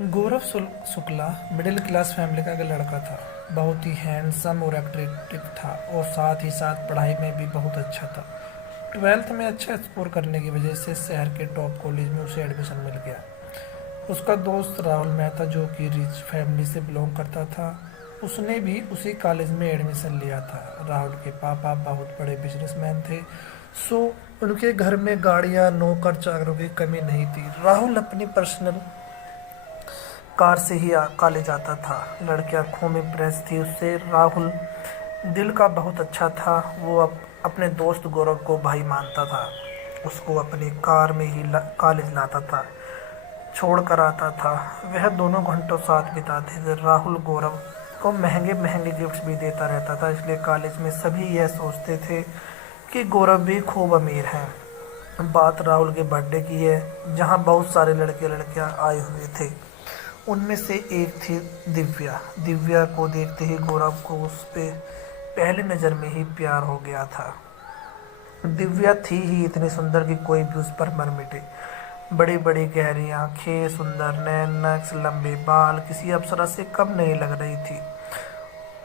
गौरव Shukla middle class family का एक लड़का था। बहुत ही हैंडसम और एट्रैक्टिव था और साथ ही साथ पढ़ाई में भी बहुत अच्छा था। 12th में अच्छा स्कोर करने की वजह से शहर के टॉप कॉलेज में उसे एडमिशन मिल गया। उसका दोस्त राहुल मेहता जो कि रिच फैमिली से बिलोंग करता था, उसने भी उसी कॉलेज में एडमिशन लिया था। राहुल के पापा बहुत बड़े बिजनेसमैन थे, सो उनके घर में गाड़ियां नौकर चाकरों की कमी नहीं थी। राहुल अपनी पर्सनल कार से ही कॉलेज आता था। लड़कियां खूब इम्प्रेस थी उससे। राहुल दिल का बहुत अच्छा था। वो अपने दोस्त गौरव को भाई मानता था। उसको अपनी कार में ही कॉलेज लाता था, छोड़ कर आता था। वह दोनों घंटों साथ बिताते थे। राहुल गौरव को महंगे महंगे गिफ्ट्स भी देता रहता था, इसलिए कॉलेज में सभी यह सोचते थे कि गौरव भी खूब अमीर है। बात राहुल के बर्थडे की है, जहां बहुत सारे लड़के लड़कियां आए हुए थे। उनमें से एक थी दिव्या। दिव्या को देखते ही गौरव को उस पे पहली नज़र में ही प्यार हो गया था। दिव्या थी ही इतनी सुंदर कि कोई भी उस पर मर मिटे। बड़ी बड़ी गहरी आंखें, सुंदर नैन, नक्श, लंबे बाल किसी अप्सरा से कम नहीं लग रही थी।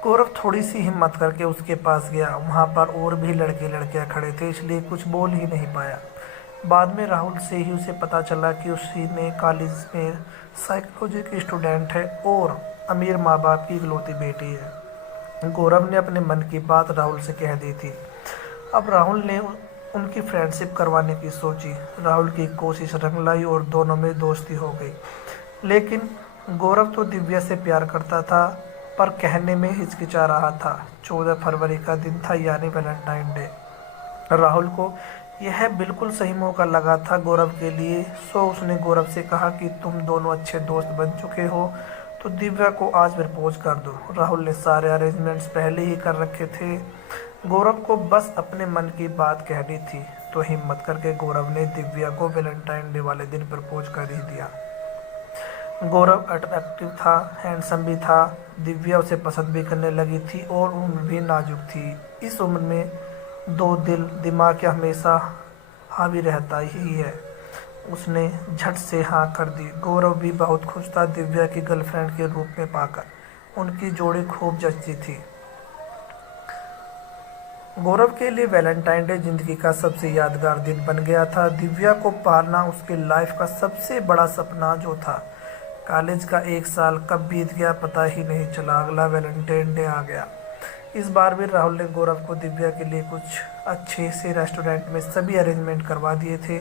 गौरव थोड़ी सी हिम्मत करके उसके पास गया। वहां पर और भी लड़के लड़कियां खड़े थे, इसलिए कुछ बोल ही नहीं पाया। बाद में राहुल से ही उसे पता चला कि उसी ने कॉलेज में साइकोलॉजी की स्टूडेंट है और अमीर माँ बाप की इकलौती बेटी है। गौरव ने अपने मन की बात राहुल से कह दी थी। अब राहुल ने उनकी फ्रेंडशिप करवाने की सोची। राहुल की कोशिश रंग लाई और दोनों में दोस्ती हो गई। लेकिन गौरव तो दिव्या से प्यार करता था, पर कहने में हिचकिचा रहा था। 14 फरवरी का दिन था, यानी वैलेंटाइन डे। राहुल को यह बिल्कुल सही मौका लगा था गौरव के लिए। सो उसने गौरव से कहा कि तुम दोनों अच्छे दोस्त बन चुके हो तो दिव्या को आज प्रपोज कर दो। राहुल ने सारे अरेंजमेंट्स पहले ही कर रखे थे। गौरव को बस अपने मन की बात कहनी थी। तो हिम्मत करके गौरव ने दिव्या को वैलेंटाइन डे वाले दिन प्रपोज कर ही दिया। गौरव अट्रैक्टिव था, हैंडसम भी था। दिव्या उसे पसंद भी करने लगी थी और उम्र भी नाजुक थी। इस उम्र में दो दिल दिमाग के हमेशा हावी रहता ही है। उसने झट से हाँ कर दी। गौरव भी बहुत खुश था दिव्या की गर्लफ्रेंड के रूप में पाकर। उनकी जोड़ी खूब जचती थी। गौरव के लिए वैलेंटाइन डे जिंदगी का सबसे यादगार दिन बन गया था। दिव्या को पालना उसके लाइफ का सबसे बड़ा सपना जो था। कॉलेज का एक साल कब बीत गया पता ही नहीं चला। अगला वैलेंटाइन डे आ गया। इस बार भी राहुल ने गौरव को दिव्या के लिए कुछ अच्छे से रेस्टोरेंट में सभी अरेंजमेंट करवा दिए थे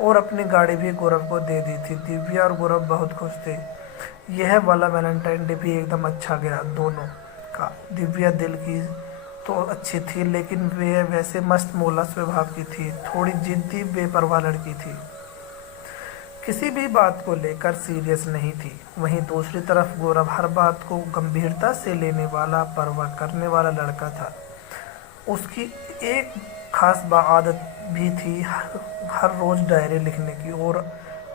और अपनी गाड़ी भी गौरव को दे दी थी। दिव्या और गौरव बहुत खुश थे। यह वाला वैलेंटाइन डे भी एकदम अच्छा गया दोनों का। दिव्या दिल की तो अच्छी थी, लेकिन वे वैसे मस्त मौला स्वभाव की थी। थोड़ी जिद्दी बेपरवाह लड़की थी, किसी भी बात को लेकर सीरियस नहीं थी। वहीं दूसरी तरफ गौरव हर बात को गंभीरता से लेने वाला, परवाह करने वाला लड़का था। उसकी एक खास आदत भी थी, हर रोज डायरी लिखने की, और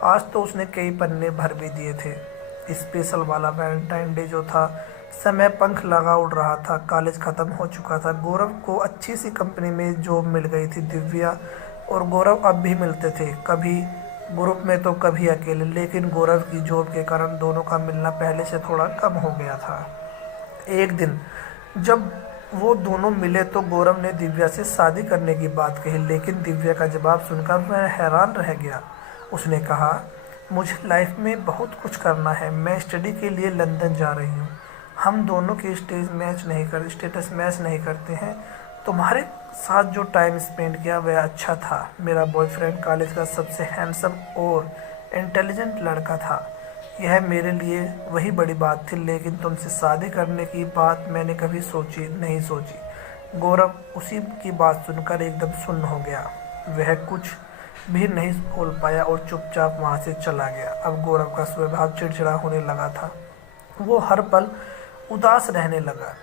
आज तो उसने कई पन्ने भर भी दिए थे। स्पेशल वाला वैलेंटाइन डे जो था, समय पंख लगा उड़ रहा था। कॉलेज खत्म हो चुका था। गौरव को अच्छी सी कंपनी में जॉब मिल गई थी। दिव्या और गौरव अब भी मिलते थे, कभी ग्रुप में तो कभी अकेले। लेकिन गौरव की जॉब के कारण दोनों का मिलना पहले से थोड़ा कम हो गया था। एक दिन जब वो दोनों मिले तो गौरव ने दिव्या से शादी करने की बात कही, लेकिन दिव्या का जवाब सुनकर मैं हैरान रह गया। उसने कहा, मुझे लाइफ में बहुत कुछ करना है, मैं स्टडी के लिए लंदन जा रही हूँ। हम दोनों के स्टेटस मैच नहीं करते हैं। तुम्हारे साथ जो टाइम स्पेंड किया वह अच्छा था। मेरा बॉयफ्रेंड कॉलेज का सबसे हैंडसम और इंटेलिजेंट लड़का था। यह मेरे लिए वही बड़ी बात थी, लेकिन तुमसे शादी करने की बात मैंने कभी नहीं सोची। गौरव उसी की बात सुनकर एकदम सुन्न हो गया। वह कुछ भी नहीं बोल पाया और चुपचाप वहाँ से चला गया। अब गौरव का स्वभाव चिड़चिड़ा होने लगा था। वो हर पल उदास रहने लगा।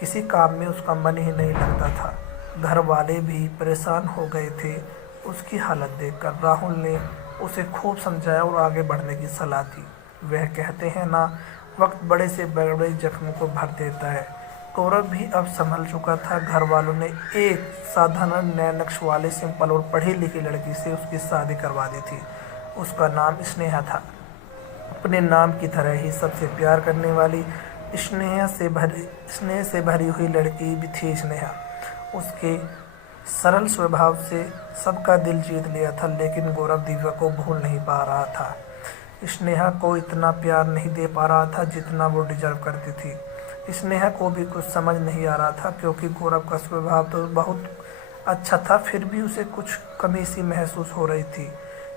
किसी काम में उसका मन ही नहीं लगता था। घर वाले भी परेशान हो गए थे उसकी हालत देखकर। राहुल ने उसे खूब समझाया और आगे बढ़ने की सलाह दी। वह कहते हैं ना, वक्त बड़े से बड़े जख्मों को भर देता है। गौरव भी अब संभल चुका था। घर वालों ने एक साधारण नए नक्श वाले सिंपल और पढ़ी लिखी लड़की से उसकी शादी करवा दी थी। उसका नाम स्नेहा था। अपने नाम की तरह ही सबसे प्यार करने वाली स्नेह से भरी हुई लड़की भी थी स्नेहा। उसके सरल स्वभाव से सबका दिल जीत लिया था, लेकिन गौरव दिव्या को भूल नहीं पा रहा था। स्नेहा को इतना प्यार नहीं दे पा रहा था जितना वो डिजर्व करती थी। स्नेहा को भी कुछ समझ नहीं आ रहा था, क्योंकि गौरव का स्वभाव तो बहुत अच्छा था, फिर भी उसे कुछ कमी सी महसूस हो रही थी।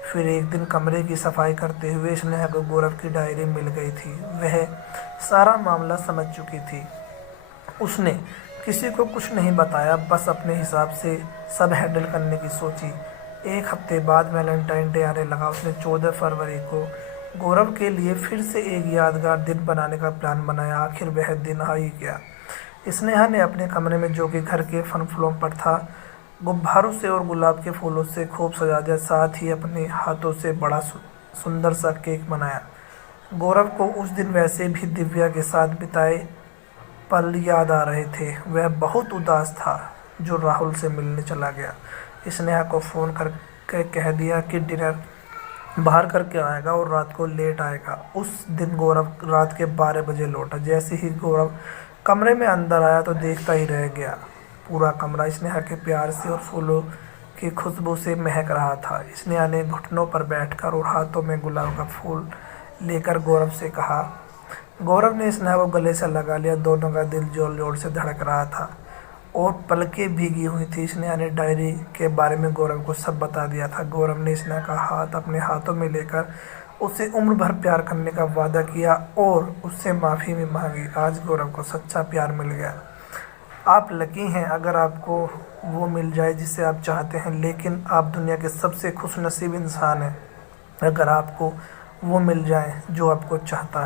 फिर एक दिन कमरे की सफाई करते हुए स्नेहा को गौरव की डायरी मिल गई थी। वह सारा मामला समझ चुकी थी। उसने किसी को कुछ नहीं बताया, बस अपने हिसाब से सब हैंडल करने की सोची। एक हफ्ते बाद वैलेंटाइन डे आने लगा। उसने 14 फरवरी को गौरव के लिए फिर से एक यादगार दिन बनाने का प्लान बनाया। आखिर वह दिन आ ही गया। स्नेहा ने अपने कमरे में, जो कि घर के फन फ्लोर पर था, गुब्बारों से और गुलाब के फूलों से खूब सजा दिया। साथ ही अपने हाथों से बड़ा सुंदर सा केक बनाया। गौरव को उस दिन वैसे भी दिव्या के साथ बिताए पल याद आ रहे थे। वह बहुत उदास था, जो राहुल से मिलने चला गया। स्नेहा को फ़ोन करके कह दिया कि डिनर बाहर करके आएगा और रात को लेट आएगा। उस दिन गौरव रात के 12 बजे लौटा। जैसे ही गौरव कमरे में अंदर आया तो देखता ही रह गया। पूरा कमरा स्नेहा के प्यार से और फूलों की खुशबू से महक रहा था। स्नेहा ने घुटनों पर बैठकर और हाथों में गुलाब का फूल लेकर गौरव से कहा। गौरव ने स्नेहा को गले से लगा लिया। दोनों का दिल जोर जोर से धड़क रहा था और पलकें भीगी हुई थी। स्नेहा ने डायरी के बारे में गौरव को सब बता दिया था। गौरव ने स्नेहा का हाथ अपने हाथों में लेकर उसे उम्र भर प्यार करने का वादा किया और उससे माफ़ी भी मांगी। आज गौरव को सच्चा प्यार मिल गया। आप लकी हैं अगर आपको वो मिल जाए जिसे आप चाहते हैं, लेकिन आप दुनिया के सबसे खुशनसीब इंसान हैं अगर आपको वो मिल जाए जो आपको चाहता है।